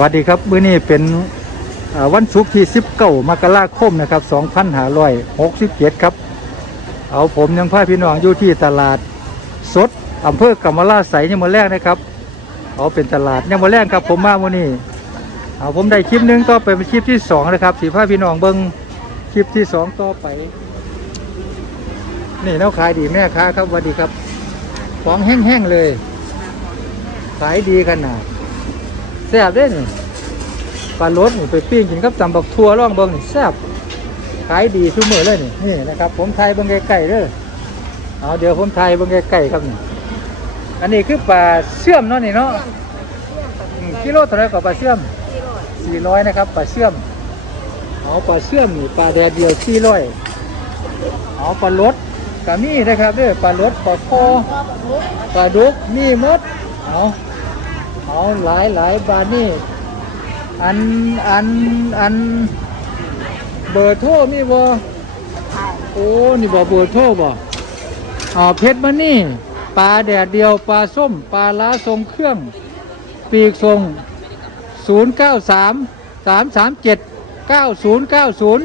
วัสดีครับมื้อนี้เป็นวันศุกร์ที่ 19มกราคมนะครับ2567 ครับ เอาผมยังพาพี่น้องอยู่ที่ตลาดสดอำเภอกำมะลาไสยามมื้อแรกนะครับ เอาเป็นตลาดยามมื้อแรกครับ ผมมามื้อนี้เอาผมได้คลิปหนึงต่อไปเป็นคลิปที่สองนะครับสีพาพี่น้องเบิ่งคลิปที่สองต่อไป นี่แล้วขายดีแม่ค้าครับสวัสดีครับของแห้งๆเลย ขายดีขนาด แซ่บเด้นี่ปลารสนี่ไปปิ้งกินกับตำบักทั่วร่องเบิงนี่แซ่บขายดีทุกมื้อเลยนี่นี่นะครับ ผมไทยเบิ่งไก่ๆเด้อเอาเดี๋ยวผมไทยเบิ่งไก่ๆครับนี่อันนี้คือปลาเชื่อมเนาะนี่เนาะอืมกิโลเท่าไหรกับปลาเชื่อม400นะครับปลาเชื่อมเอาปลาเชื่อมนี่ปลาแดดเดียว400เอาปลารสกะมีนะครับเด้อปลารสปลาคอปลาดุกมีหมดเอา เอาหลายหลายบาทนี่อันอันอันเบอร์โทรมีบ่โอ้นี่บ่เบอร์โทรบ่อ๋อเพชรมันนี่ปลาแดดเดียวปลาส้มปลาล้าทรงเครื่อง ปีกทรง 093 337 9090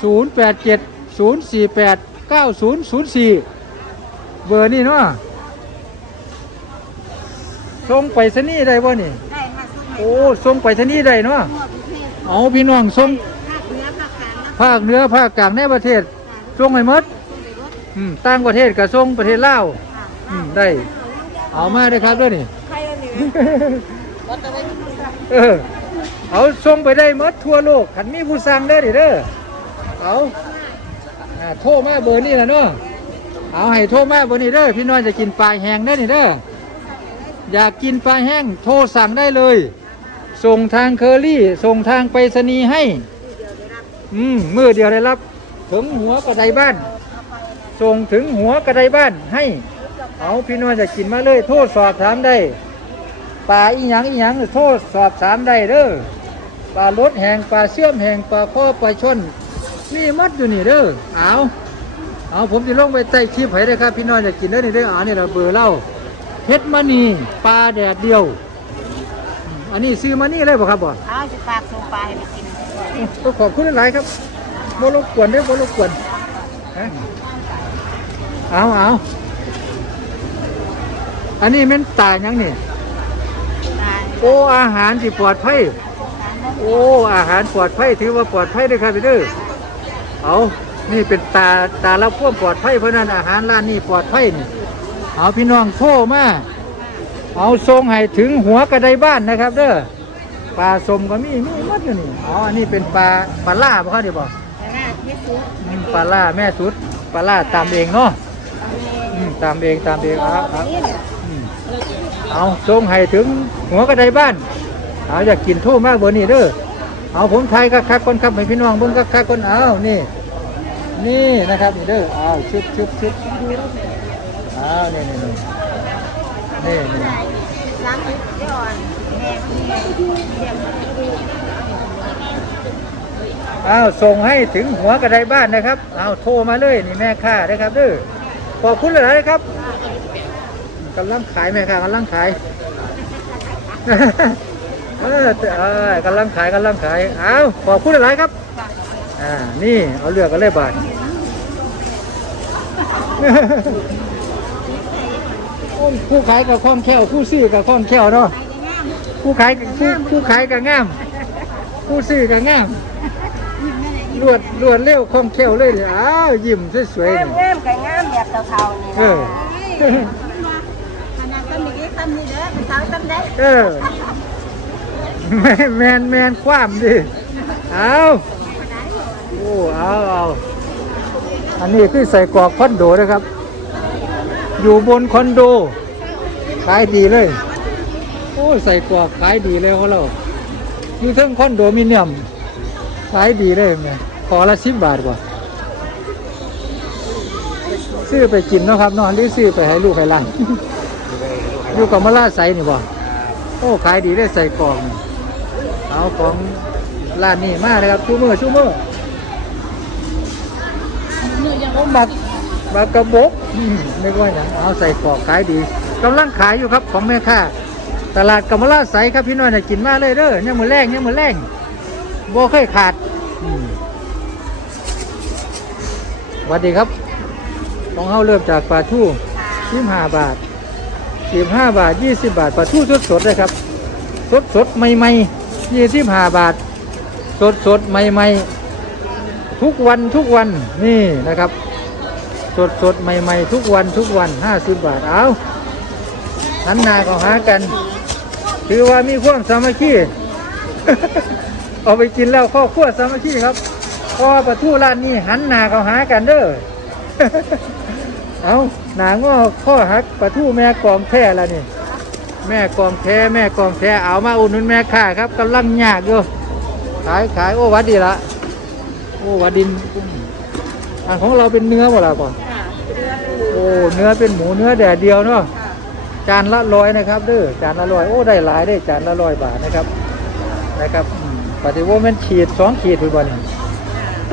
087 048 9004 เบอร์นี่เนาะ ส่งไปสนีย์ได้บ่นี่ ได้ค่ะส่งให้โอ้ส่งไปสนีย์ได้เนาะ ทั่วประเทศเอาพี่น้องส่งภาคเหนือภาคกลางและภาคเหนือภาคกลางในประเทศส่งให้หมดส่งไปรถอืมต่างประเทศก็ส่งประเทศลาวค่ะอืมได้ เอามาได้อครับด้วยนี่ ใครอันนี้วัดตะไว้เออ เอาส่งไปได้หมดทั่วโลกขันมีผู้สั่งได้อดิเด้อ เอาอ่าโทรมาเบอร์นี่แหละเนาะ เอาให้โทรมาเบอร์นี้เด้อ พี่น้อยจะกินปลาแห้งได้อนี่เด้อ อยากกินปลาแห้งโทรสั่งได้เลย ส่งทางเคอรี่ ส่งทางไปรษณีย์ให้ อืมมือเดียวได้รับ ถึงหัวกระไดบ้าน ส่งถึงหัวกระไดบ้านให้ เอาพี่น้อยจะกินมาเลย โทษสอบถามได้ปลาอีหยังอีหยังโทษสอบถามได้เด้อปลารสแหงปลาเชื่อมแหงปลาข้อปลาช่อนมีมัดอยู่นี่เด้อเอาเอาผมจะลงไปใต้คลิปให้ได้ครับ พี่น้อยจะกินได้อนี่เด้ออ่านี่เราเบอร์เล่า เพชรมณีปลาแดดเดียวอืมอันนี้ซื้อมานี่เลยบ่ครับบ่เอาจะฝากส่งปลาให้ไปกินก็ขอบคุณหลายๆครับบ่รบกวนเด้อบ่รบกวนฮะเอาเอาอันนี้แม่นตาหยังนี่ตายโอ้อาหารที่ปลอดภัย โอ้อาหารปลอดภัยถือว่าปลอดภัยเด้วยครับพี่เด้อเอานี่เป็นตาตารับความปลอดภัยเพราะนั้นอาหารร้านนี้ปลอดภัยนี่ เอาพี่น้องโทรมาเอาทรงให้ถึงหัวกระไดบ้านนะครับ เด้อปลาสมก็มีมีหมดอยู่นี่อ๋ออันนี้เป็นปลาปลาล่าบ่ครับเดี๋ยวบอกแต่แรกที่สุดปลาล่าแม่สุดปลาล่าตามเองเนาะตามเองตามเองเอาเอานี่เอาทรงให้ถึงหัวกระไดบ้านเอาอยากกินโทู่มากเบอร์นี้เด้อเอาผมไทยก็คักคนครับให้พี่น้องเบิ่งก็คักคนเอานี่นี่นะครับนี่เด้อเอาชึบชึบชึบ อาวนี่นี่นี่นี่นี่ล้างทุกเดี๋ยวอ่อนแม่แม่เรียกเอาส่งให้ถึงหัวกระไดบ้านนะครับเอาโทรมาเลยนี่แม่ค้านะครับเด้อขอบคุณหลายๆครับกำลังขายแม่ค้ากำลังขายเออกำลังขายกำลังขายเอาขอบคุณหลายครับอ่านี่เอาเลือกกันเลยบาทโอ้ย ผู้ขายกับข้องแค้วผู้ซื้อกับข้องแค้วเนาะผู้ขายกับผู้ผู้ขายกับงาม ผู้ซื้อกับงามรวดรวดเร็วข้องแค้วเลยเนี่ยอ้าวยิ้มสวยๆงามนี่งามกับงามแบบเท่าๆนี่เอนะอขนาดต้นนี้ต้นนี้เด้อเป็นสาวต้นเด้เออแมนแมนแมนความดิเอาโอ้เอาเอาอันนี้คือใส่กรอกคอนโดนะครับ อยู่บนคอนโด ขายดีเลย โอ้ใส่กรอกขายดีเลยเขาเราอยู่เทั้งคอนโดมิเนียม ขายดีเลยแม่ขอละสิบบาทกว่า ซื้อไปกินเนาะครับเนาะหรือซื้อไปให้ลูกให้หลานอยู่กับมะลาใสนี่บ่โอ้ขายดีได้ใส่กล่องนี่เอาของร้านนี้มาเลยครับชูมือชูมือโอ้ บักบักระบกอืมนึกว่าอย่างเอาใส่กล่องขายดีกำลังขายอยู่ครับของแม่ค้าตลาดกำมะลาใสครับพี่น้อยน่ะกินมาเลยเด้อเนี่ยมือแรงเนี่ยมือแรงโบ่เคยขาดสวัสดีครับของเฮาเริ่มจากปลาทู25บาท15บห้าบาท20บาทปลาทูสดสดเลยครับสดสดใหม่ๆ25บห้าบาท สดสดใหม่ๆทุกวันทุกวันนี่นะครับ สดสดใหม่ ๆ ทุกวันทุกวัน50บบาท เอาหันหน้าก็หากัน ถือว่ามีความสามัคคีเอาไปกินแล้วข้อขั้วสามัคคีครับพอประทูร้านนี้หันหน้าก็หากันเด้อเอาหนางอข้อหักประทูแม่กองแท้แล้วนี่ แม่กองแท้แม่กองแท้เอามาอุดหนุนแม่ค้าครับกำลังยากอยู่ขายขายโอ้หวัดดีละโอ้หวัดดิน อันของเราเป็นเนื้อหมดละก่อนค่ะเรือหนึ่งโอ้เนื้อเป็นหมูเนื้อแดดเดียวเนาะค่ะจานละร้อยนะครับเด้อจานละร้อยโอ้ได้หลายได้จานละร้อยบาทนะครับนะครับอืมปฏิวัติมันขีดสองขีดคือบ่นี่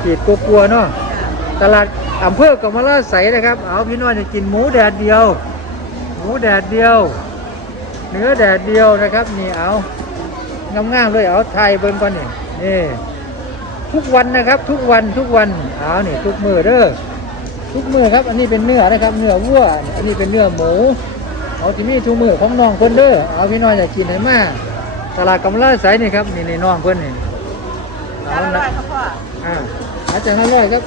ขีดกลัวๆเนาะ ตลาดอำเภอกำมะลาใสนะครับ เอาพี่น้อยจะกินหมูแดดเดียว หมูแดดเดียว เนื้อแดดเดียวนะครับ นี่เอางามๆเลยเอาไทยเบิ่งก่อนนี่นี่ ทุกวันนะครับ ทุกวันทุกวันเอานี่ทุกมือเด้อทุกมือครับ อันนี้เป็นเนื้อนะครับ เนื้อวัวอันนี้เป็นเนื้อหมูเอาที่มีทุกมือของน้องเพิ่นเด้อเอาพี่น้อยอยากกินให้มาตลาดกำมะลาใสนี่ครับนี่นี่น้องเพิ่นนี่จานละร้อยครับพ่ออ่าอาจารย์อร่อยครับ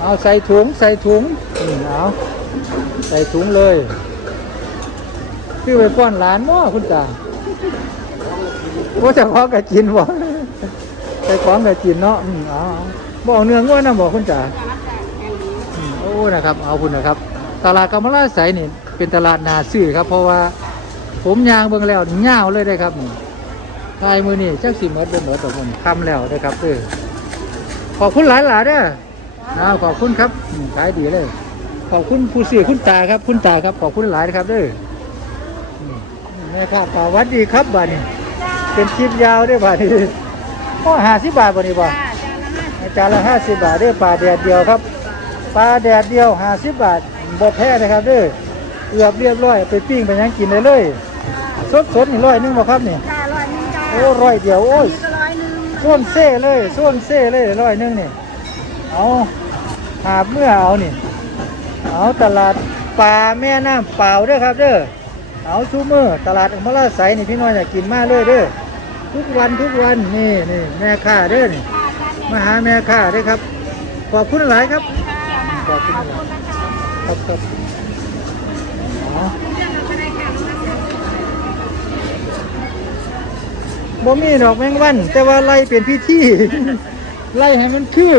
เอาใส่ถุงใส่ถุงนี่เอาใส่ถุงเลยซื้อไปป้อนหลานม้อคุณตาว่าจะของกับกินบ่ ใส่ของกับกินเนาะอืมอาเอาบเอกเนื้อง้วนนะบอกคุณจ๋านละแปดแห่งนี้อืมโอ้นะครับ เอาคุณนะครับ ตลาดกำมะลาใสนี่เป็นตลาดนาซื้อครับ เพราะว่าผมยางเบิ่งแล้วเงาวเลยได้ครับนี่ทายมือนี่เจักสิเมดเป็นเหมือนตัวผมคำแล้วได้ครับเออขอบคุณหลายหลายเด้อขอบคุณครับอืมขายดีเลย ขอบคุณผู้สื่อคุณตาครับ คุณตาครับขอบคุณหลายนะครับเด้ออืมแม่ข้าป่าวัดดีครับบ้านี้เป็นคลิปยาวด้วยบ้านนี้ อ้ห้าสิบบาทบ้านี้บ่จ้าจานละห้าสิบจานละห้าสิบบาทเด้อปลาแดดเดียวครับ ปลาแดดเดียวห้าสิบบาทบ่แพ้นะครับเด้อเอือบเรียบร้อยไปปิ้งไปหยังกินได้เลย สดสดๆนี่ร้อยหนึงบ่ครับนี่จ้าร้อยหนึงจ้าโอ้ร้อยเดียวโอ้ยนี่ก็ร้อยหนึงส่วนเซ่เลยส่วนเซ่เลยร้อยหนึงนี่เอาหาบเมื่อเอานี่เอาตลาดปลาแม่น้ำเปล่าเด้อครับเด้อเอาชูมือตลาดอมราไสนี่พี่น้อยอยากกินมากเลยเด้อ ทุกวันทุกวันนี่นี่แม่ค้าเด้อนี่มาหาแม่ค้าเด้อครับ ขอบคุณหลายครับ ขอบคุณหลายครับครับอ๋อบ่มีดอกแมงวัน แต่ว่าไล่เป็นพิธีไล่ให้มันคือ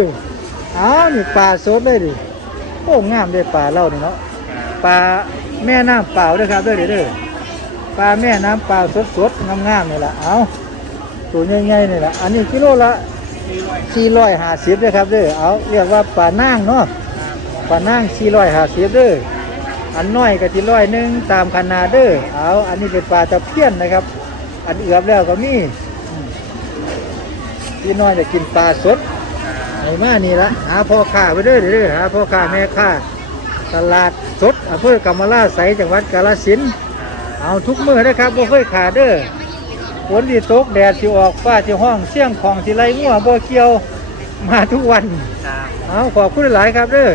อ้าวนี่ปลาสดเลยดิโอ้งามเลยปลาเล่านี่เนาะปลาแม่น้ำเปล่าด้อครับเด้อเด้อเด้อปลาแม่น้ำเปล่าสดๆงามๆนี่แหละเอา ตัวใหญ่ๆนี่แหละอันนี้กิโลละสี่ร้อยหาสิบเลยครับเด้อเอาเรียกว่าปลานั่งเนาะปลานั่งสี่ร้อยหาสิบเด้ออันน้อยก็ที่ร้อยหนึ่งตามขนาดเด้อเอาอันนี้เป็นปลาตะเพียนนะครับ อันเอือบแล้วก็มีพี่น้อยจะกินปลาสดไอ้มานี่ละหาพ่อค้าไปเด้อเด้อหาพ่อค้าแม่ค้าตลาดสดอำเภอกำมะลาใสจังหวัดกาฬสินธุ์เอาทุกมือนะครับบ่เคยขาดเด้อ ฝนที่ตกแดดที่ออกฟ้าที่ห้องเสี่ยงของที่ไรงัวบ่เกี่ยวมาทุกวันเอาขอบคุณหลายครับเด้อ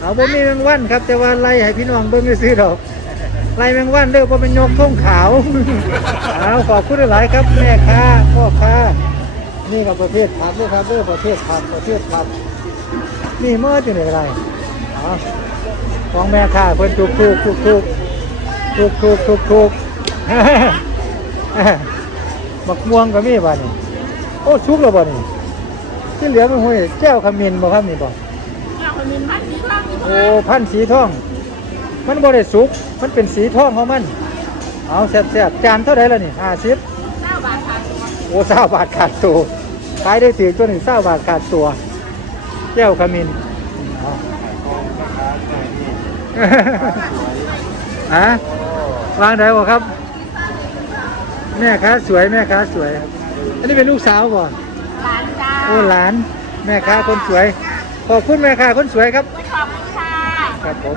เอาบ่มีแมงวันครับ แต่ว่าไล่ให้พี่น้องเบิ่งซื้อๆดอกไล่แมงวันเด้อบ่เป็นยกท่งขาว เอาขอบคุณหลายครับแม่ค้าพ่อค้านี่ก็ประเภทผักเด้อครับเด้อประเภทผักประเภทผักนี่เมื่อจังได๋ไรเอาของแม่ค้าเพิ่นถูกถูกถูกถูกถูกถูกถูกถูก บักม่วงก็มีบ่นี่โอ้ชุกแล้วบ่นี่ที่เหลือมันห้วยแก้วขมิ้นบ่ครับนี่บ่เราคนมีพันสีทองโอ้พันธุ์สีทอง มันบ่ได้สุก มันเป็นสีทองของมัน เอาแซ่บๆจานเท่าไหร่ล่ะนี่50เก้าบาทค่ะโอ้20บาทขาดตัวขายได้ถึงตัวนี้20บาทขาดตัวแก้วขมิ้นเอาฮะวางได้บ่ครับ แม่ค้าสวยแม่ค้าสวย อันนี้เป็นลูกสาวก่อนหลานจ้าโอ้หลาน แม่ค้าคนสวย ขอบคุณแม่ค้าคนสวยครับ ขอบคุณค่ะครับผม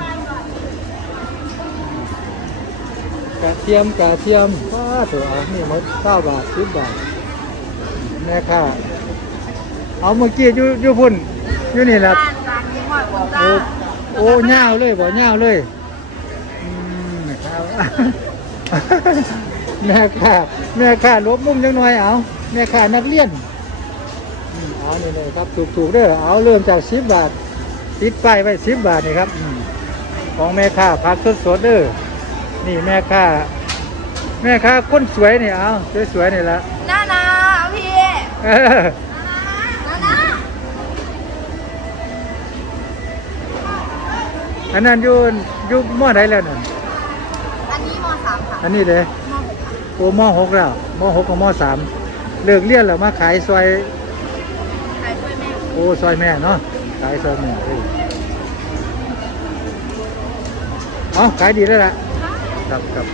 กระเทียมกระเทียมว้าถูกเอานี่หมดเก้าบาทสิบบาทแม่ค่ะเอาเมื่อกี้อยู่อยู่พุ่นอยู่นี่แหละบ้านร้านนี้หมดคุณตาโอ้โอ้เง่าวเลยบ่เง่าวเลยอืมครับ แม่ค่ะแม่ค่ะลบมุมจังหน่อยเอาแม่ค่ะนักเรียนอืมเอานี่เลยครับถูกๆเด้อเอาเริ่มจากสิบบาทติดป้ายไว้สิบบาทนี่ครับอืมของแม่ค้าผักสดๆเด้อนี่แม่ค้าแม่ค้าคนสวยนี่เอาสวยๆนี่ละน้านาพี่เออน้านาอันนั้นอยู่อยู่มอไหนแล้วนั่นอันนี้มสามค่ะอันนี้เด้มหกค่ะโอ้มหกแล้วมหกกับมสามเลิกเรียนแล้วมาขายซอยขายช่วยแม่ โอ้ซอยแม่เนาะขายซอยแม่เอ้ยเอาขายดีแล้วล่ะครับครับ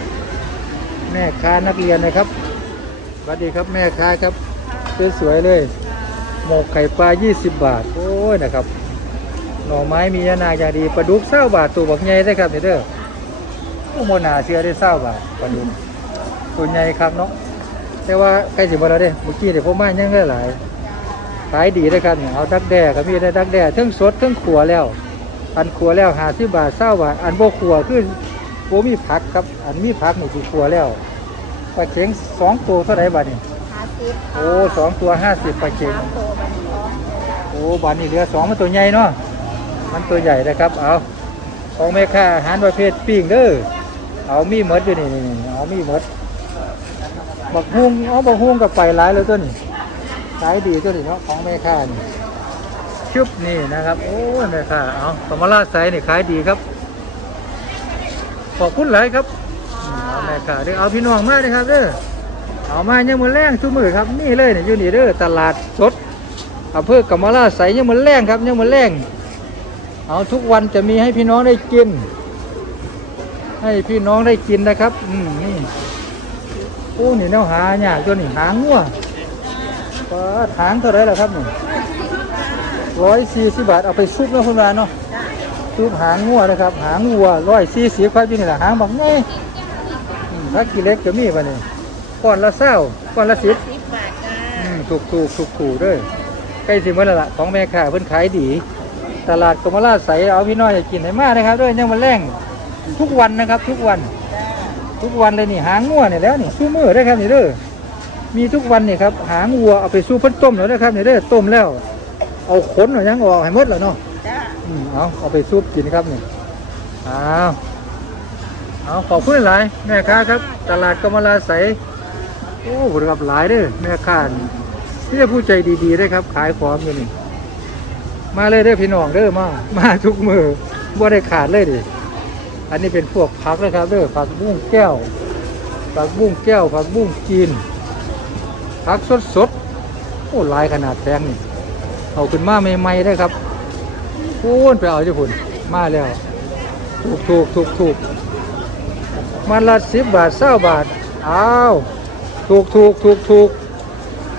แม่ค้านักเรียนนะครับสวัสดีครับแม่ค้าครับสวยๆเลย หมกไข่ปลา 20 บาท โอ้ยนะครับ หน่อไม้มียานาอย่างดีปลาดุกเศร้าบาทตัวบักใหญ่ได้ครับนี่เด้อโอ้โมนาเชื่อได้เศร้าบาทปลาดุก ตัวใหญ่ครับเนาะแต่ว่าใกล้สิบวันแล้วเด้เมื่อกี้เดี๋ยวผมมายังได้หลายขายดีได้ครับเนี่ยเอาดักแด้ก็มีได้ดักแด้ทั้งสดทั้งขัวแล้ว อันขัวแล้วหาสิบาทเศร้าบาทอันโบขัวคือโบมีผักครับ อันมีผักหนูคือขัวแล้วปลาเข็งสองตัวเท่าไหร่บาทนี่หาซิปโอ้สองตัวห้าสิบปลาเข็งสามโตบันนี้อ๋อโอ้บานนี้เหลือสองมันตัวใหญ่เนาะมันตัวใหญ่นะครับเอาของแม่ค้าอาหารประเภทปิ้งเด้อเอามีหมดอยู่นี่นี่นี่เอามีหมด บักฮุงเอาบักฮุงกับไปหลายแล้วตัวนี้ขายดีตัวนี้เนาะของแม่ค้านี่ชุบนี่นะครับโอ้ยแม่ค้าเอาสมราชไซนี่ขายดีครับ ขอบคุณหลายครับเอาแม่ค้าเด้อเอาพี่น้องมาเลยครับเด้อเอามายังมือแรงทุกมือครับนี่เลยเนี่ยอยู่นี่เด้อตลาดสดอำเภอกำมะลาใสยังมันแรงครับยังมันแรงเอาทุกวันจะมีให้พี่น้องได้กิน ให้พี่น้องได้กินนะครับ อืมนี่ โอ้นี่แนวหายากตัวนี่หางงัวปลาหางเท่าไหรล่ะครับนี่ร้อยสี่สิบบาทเอาไปซุปนะคุณวานเนาะซุปหางงัวนะครับ หางวัวร้อยสี่สิบครับที่นี่แหละหางบักไงอืมถ้ากิเล็กจะมีป่ะนี่ก้อนละเศร้าก้อนละสิบสิบบาทจ้าอืมถูกถูกถูกถูกด้วยใกล้สิเมื่อแล้วล่ะของแม่ค้าเพิ่นขายดี ตลาดกมลาใสเอาพี่น้อยอยากกินให้มากนะครับ ด้วยยังมาแรงทุกวันนะครับ ทุกวัน ทุกวันเลยนี่หางงัวเนี่ยแล้วนี่สู้มือได้อครับนี่เด้อมีทุกวันนี่ครับหางวัวเอาไปสู้เพิ่นต้มแล้วนะครับนี่เด้อต้มแล้ว เอาขนเอาหยังออกให้หมดแล้วเนาะจ้าอืมเอาเอาไปซุปกินครับนี่เอาเอาขอบคุณหลายแม่ค้าครับ ตลาดกมลาใสโอ้โหครับหลายเด้อแม่ค้านี่ที่จะผู้ใจดีๆได้อครับ ขายของอยู่นี่มาเลยเด้อพี่น้องเด้อมา มาทุกมือบ่ได้ขาดเลยดิ อันนี้เป็นพวกผักนะครับเด้อผักบุ้งแก้ว ผักบุ้งแก้ว ผักบุ้งจีน ผักสดสดโอ้ลายขนาดแพงนี่เอาขึ้นมาใหม่ๆได้ครับพูนไปเอาจ้าพุ่นมาแล้ว ถูกถูกถูกถูกมันละสิบบาทเศร้าบาทอ้าวถูกถูกถูกถูก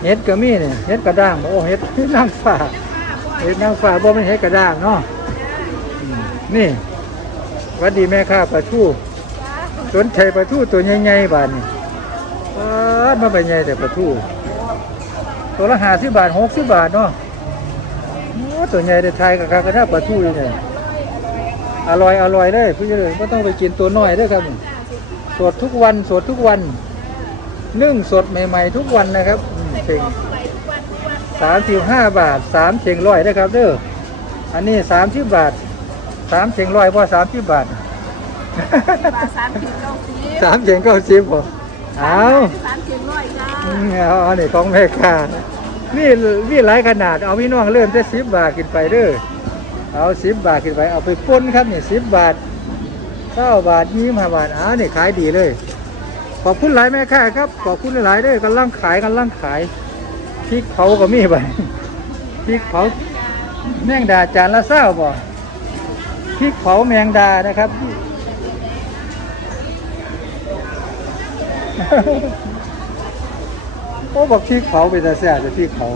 เห็ดก็มีเนี่ยเห็ดกระด้างโอ้เห็ดเห็ดนางฟ้าเห็ดนางฟ้าบ่ไม่เห็ดกระด้างเนาะนี่ วัดดีแม่ค้าปลาทูสนใจปลาทูตัวใหญ่ๆบาทนี่ปาดมาไปใหญ่แต่ปลาทูตัวละห้าสิบบาทหกสิบบาทเนาะโอ้ตัวใหญ่ได้ทายกับกากระทาปลาทูอยู่เนี่ยอร่อยอร่อยเลยพี่เลยไม่ต้องไปกินตัวน้อยเด้วยครับนี่สดทุกวันสดทุกวันนึ่งสดใหม่ ๆ ทุกวันนะครับอืมเก่งสามสิบห้าบาทสามเชียงร้อยนะครับเด้ออันนี้สามสิบบาท สามเชียงร้อยพอสามสิบบาทบาทสามสิบเก้าสิบสามเชียงเก้าสิบพอเอาสามสิบร้อยจ้าอืมเอาอันนี้ของแม่ค้านี่นี่หลายขนาดเอาพี่น้องเริ่มที่สิบบาทขึ้นไปเด้อเอาสิบบาทขึ้นไปเอาไปป่นครับนี่สิบบาทเก้าบาทยี่สิบห้าบาทอ้าวนี่ขายดีเลย ขอบคุณหลายแม่ค้าครับขอบคุณหลายๆเด้อกำลังขายกำลังขายพริกเผาก็มีไปพริกเผาแมงดาจานละเศร้าบ่ พริกเผาแมงดานะครับ โอ้บอกพริกเผาไปแต่แซ่บแต่พริกเผา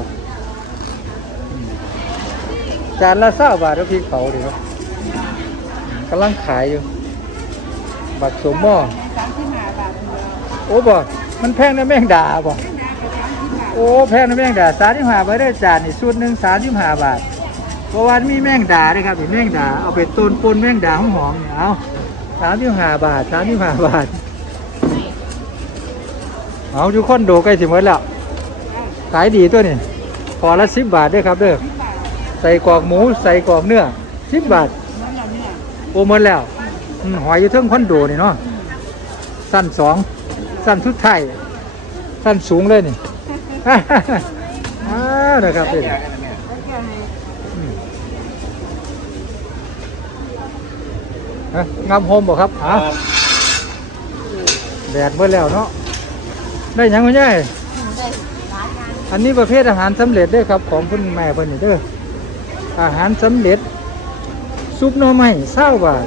จานละเศร้าบาทแล้วพริกเผาเดีครับกำลังขายอยู่บักสมหม้อสามสิบห้บอ้บ่มันแพงนะแมงดาบ่าก็สามสิบบาทโอ้แพงนะแมงดาสามสิบห้าบาทได้จานนี่ชุดหนึ่งสามสิบห้าบาท เพราะว่ามีแมงดาด้วยครับนี่แมงดาเอาไปต้นปนแมงดาหอมๆเนี่ยเอาสามสิบห้าบาทสามสิบห้าบาท เอาอยู่คอนโดใกล้สิหมดแล้วขายดีตัวนี่พอละสิบบาทด้วยครับเด้อใส่กรอกหมูใส่กรอกเนื้อสิบบาทมันเราเนี่ยโอ้หมดแล้วหอยอยู่เทิงคอนโดนี่เนาะสั้นสองสั้นสุดท้ายสั้นสูงเลยนี่ อ้าวนะครับเด้อ แล้วแกให้ อืม ฮะงามโฮมบ่ครับอะแดดเบิดแล้วเนาะได้หยังคุณยายได้หลายงานอันนี้ประเภทอาหารสำเร็จเด้อครับ ของคุณแม่เพิ่นนี่เด้ออาหารสำเร็จ ซุปหน่อไม้เศร้าบาท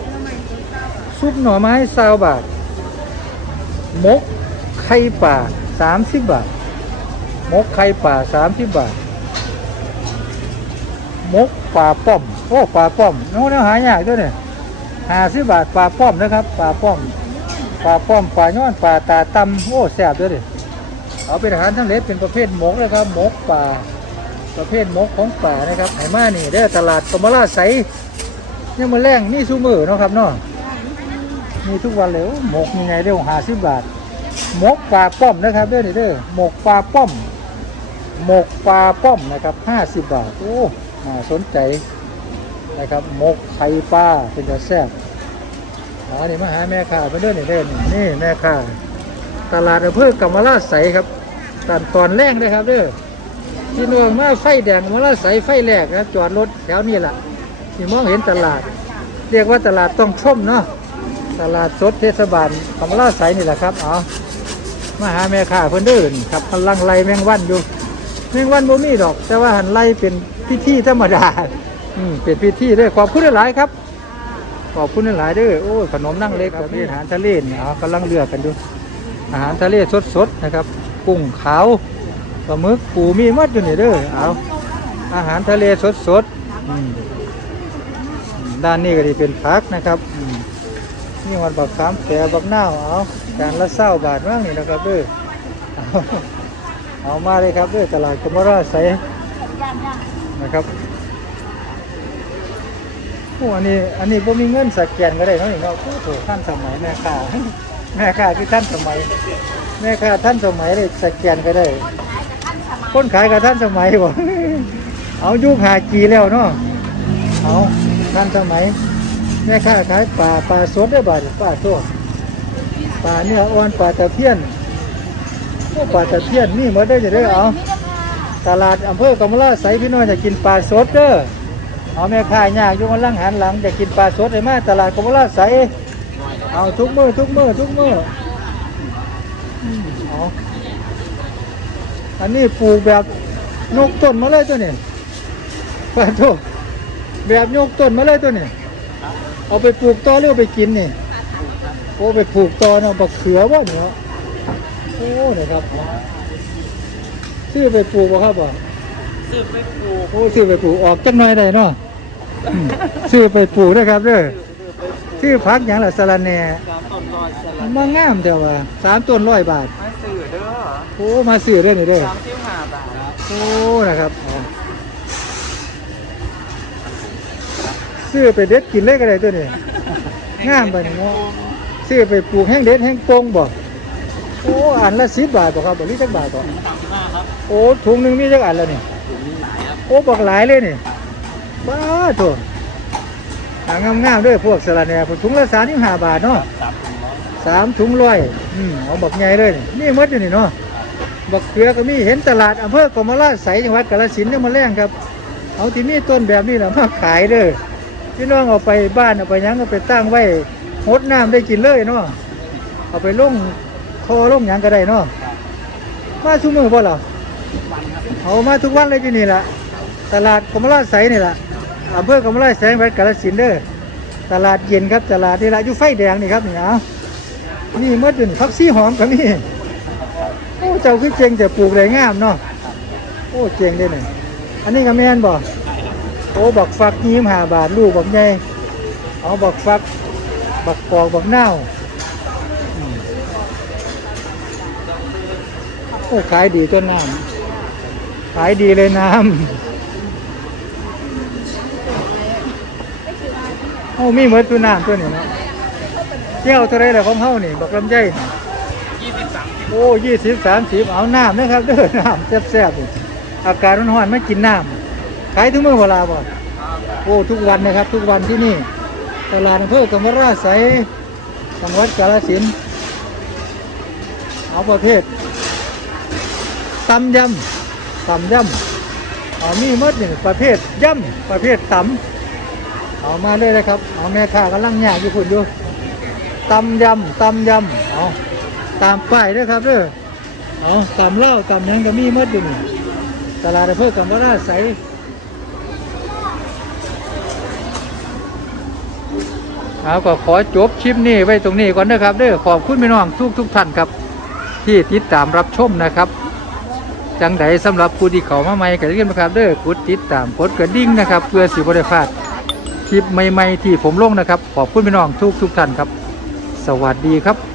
ซุปหน่อไม้เศร้าบาทมกไข่ป่าสามสิบบาทมกไข่ป่าสามสิบบาทมกปลาป้อม โอ้ปลาป้อมโน้นหายากด้วยเนี่ย ห้าสิบบาทปลาป้อมนะครับปลาป้อมปลาป้อมปลาย้อนปลาตาตำโอ้แซ่บด้วยดิเอาเป็นอาหารทั้งเล็เป็นประเภทหมกนะครับหมกปลาประเภทหมกของป่านะครับไหมานี่เด้อตลาดกมลาไสเนี่ยมาแรงนี่ซูมือเนาะครับเนาะมีทุกวันเลยหมกยังไงเด้อห้าสิบบาทหมกปลาป้อมนะครับเด้อเด้อหมกปลาป้อมหมกปลาป้อมนะครับห้าสิบบาทโอ้น่าสนใจ นะครับหมกไข่ปลาเป็นจะแซ่บอ๋อนี่มาหาแม่ค้าเพื่อนเด้อนี่เด้นี่นี่แม่ค้าตลาดอำเภอกำมะลาไสครับตอนตอนแรกเลยครับเด้อที่นวงมาไฟแดงกำมะลาไสไฟแรกนะจอดรถแถวนี้แหละที่มองเห็นตลาด เรียกว่าตลาดต้องชมเนาะตลาดสดเทศบาลกำมะลาไสนี่แหละครับเอามาหาแม่ค้าเพื่อนเด้อนี่ครับกำลังไล่แมงวันอยู่แมงวันบ่มีดอก แต่ว่าหันไล่เป็นพิธีธรรมดา อืมเป็นพิธีเด้อขอบคุณหลายๆครับ ขอบคุณหลายๆด้อโอ้ยขนมนั่งเล็กครับนี่อาหารทะเลนี่เอากำลังเลือกกันดู อาหารทะเลสดๆนะครับ กุ้งขาวปลาหมึกปูมีมัดอยู่นี่เด้อเอาอาหารทะเลสดๆอืมด้านนี้ก็จะเป็นผักนะครับอืมนี่วันบักขามแผลบักนาวเอาจานละเศร้าบาทว่างนี่นะครับเด้อเอาเอามาเลยครับด้วยตลาดกมราใสย่านย่านะครับ อ้อันนี้อันนี้ผมมีเงินสแกนก็ได้เนาะนี่เนาะโอ้โหท่านสมัยแม่ค้าแม่ค้าคือท่านสมัย แม่ค้าท่านสมัยเลยสแกนก็ได้ คนขายกับท่านสมัยคนขายกับท่านสมัยบ่เอายุคหากีแล้วเนาะเอาท่านสมัยแม่ค้าขายปลาปลาสดได้อบาทปลาตัวปลาเนื้ออ่อนปลาตะเพียนโอ้ปลาตะเพียนนี่มาได้จะได้เอาตลาดอำเภอกำมะลาไสพี่น้องจะกินปลาสดเด้อ เอาแม่ค้ายากอยู่กันลังหันหลังจะกินปลาสดเลยแมาตลาดกำมะลาไสเอาทุกมือทุกมือทุกมือเอาอันนี้ปลูกแบบยกต้นมาเลยตัวนี้ปลาโตแบบยกต้นมาเลยตัวนี้เอาไปปลูกต่อหรือเอาไปกินนี่โอ้ไปปลูกต่อเนาะบักเขือว่าเนาะโอ้นะครับซื้อไปปลูกบ่ครับบ่ ซื้อไปปลูกโอ้ซื้อไปปลูกออกจักหน่อยได้เนาะอืมซื้อไปปลูกนะครับเด้อซื้อพักหยังล่ะสะระแหน่สามต้นร้อยสลัดมางามเดียวว่าสามต้นร้อยบาท มาซื้อเด้อโอ้มาซื้อเด้อนี่เด้อ สามสิบห้าบาทโอ้นะครับอ๋อซื้อไปเด็ดกินเลยก็ได้ตัวนี้ งามไปนี่เนาะซื้อไปปลูกแห้งเด็ดแห้งโป่งบ่โอ้อันละสิบบาทบ่ครับบ่นี่จักบาทบ่สามสิบห้าครับโอ้ถุงหนึงมีจักอันแล้วนี่ ถุงนี้หลายครับโอ้บักหลายเลยนี่บ้าโถหางามๆด้วยพวกสลัดเนี่ยถุงละสามสิบห้าบาทเนาะสามถุงร้อยอยอืมเอาบักใหญ่เลยนี่มดอยู่นี่เนาะบักเขือก็มีเห็นตลาดอำเภอกมราชไสจังหวัดกาฬสินธุ์เนี่ยมาแรงครับ เอาที่มีต้นแบบนี้แหละมาขายเด้อพี่น้องเอาไปบ้านเอาไปยังเอาไปตั้งไว้หดน้ำได้กินเลยเนาะเอาไปลงคอลงยังก็ได้เนาะมาชุมือบ่เหรอวันครับเอามาทุกวันเลยที่นี่แหละ ตลาดกมลาไสนี่แหละอำเภอกมลาไสจังหวัดกาฬสินธุ์เด้อตลาดเย็นครับตลาดนี่แหละอยู่ไฟแดงนี่ครับนี่เอานี่เมื่อจุนพักซี่หอมก็มีโอ้เจ้าคือเจงจะปลูกได้งามเนาะโอ้เจงได้หนึ่งอันนี้ก็แม่นบ่โอ้บักฟักยี่มหาบาทลูกบักใหญ่เอาบักฟักบักกอกบักเน่าวอืมอ้ขายดีจนน้ำขายดีเลยน้ำ โอ้มีเหมือนตัวน้ำตัวนี้เนาะเที่ยวเท่าไรแหละของเฮานี่บอกลำไยนี่ยี่สิบสามสิบโอ้ยี่สิบสามสิบเอาน้ำนะครับเด้อน้ำแซ่บๆนี่อากาศร้อนๆไม่กินน้ำขายทุกมื้อเวลาบ่โอ้ทุกวันนะครับ ทุกวันที่นี่ตลาดอำเภอกำมะราไสยจังหวัดกาฬสินธุ์เอาประเภทตำยำตำยำเอามีหมดนี่ประเภทยำประเภทตำ เอามาเลยนะครับ เอาแม่ค้ากำลังยากอยู่คุณอยู่ตำยำตำยำเอาตามป้ายด้วยครับเด้อเอาตามเหล้าตามหยังก็มีมดอยู่ตลาดอำเภอกำมะราไสเอาก็ขอจบคลิปนี้ไว้ตรงนี้ก่อนนะครับเด้อขอบคุณพี่น้องทุกทุกท่านครับ ที่ติดตามรับชมนะครับ จังใดสำหรับผู้ที่เขามาใหม่ก็อย่าลืมนะครับเด้อกดติดตามกดกระดิ่งนะครับ เพื่อสิบริพลาด คลิปใหม่ๆที่ผมลงนะครับ ขอบคุณพี่น้องทุกทุกๆท่านครับ สวัสดีครับ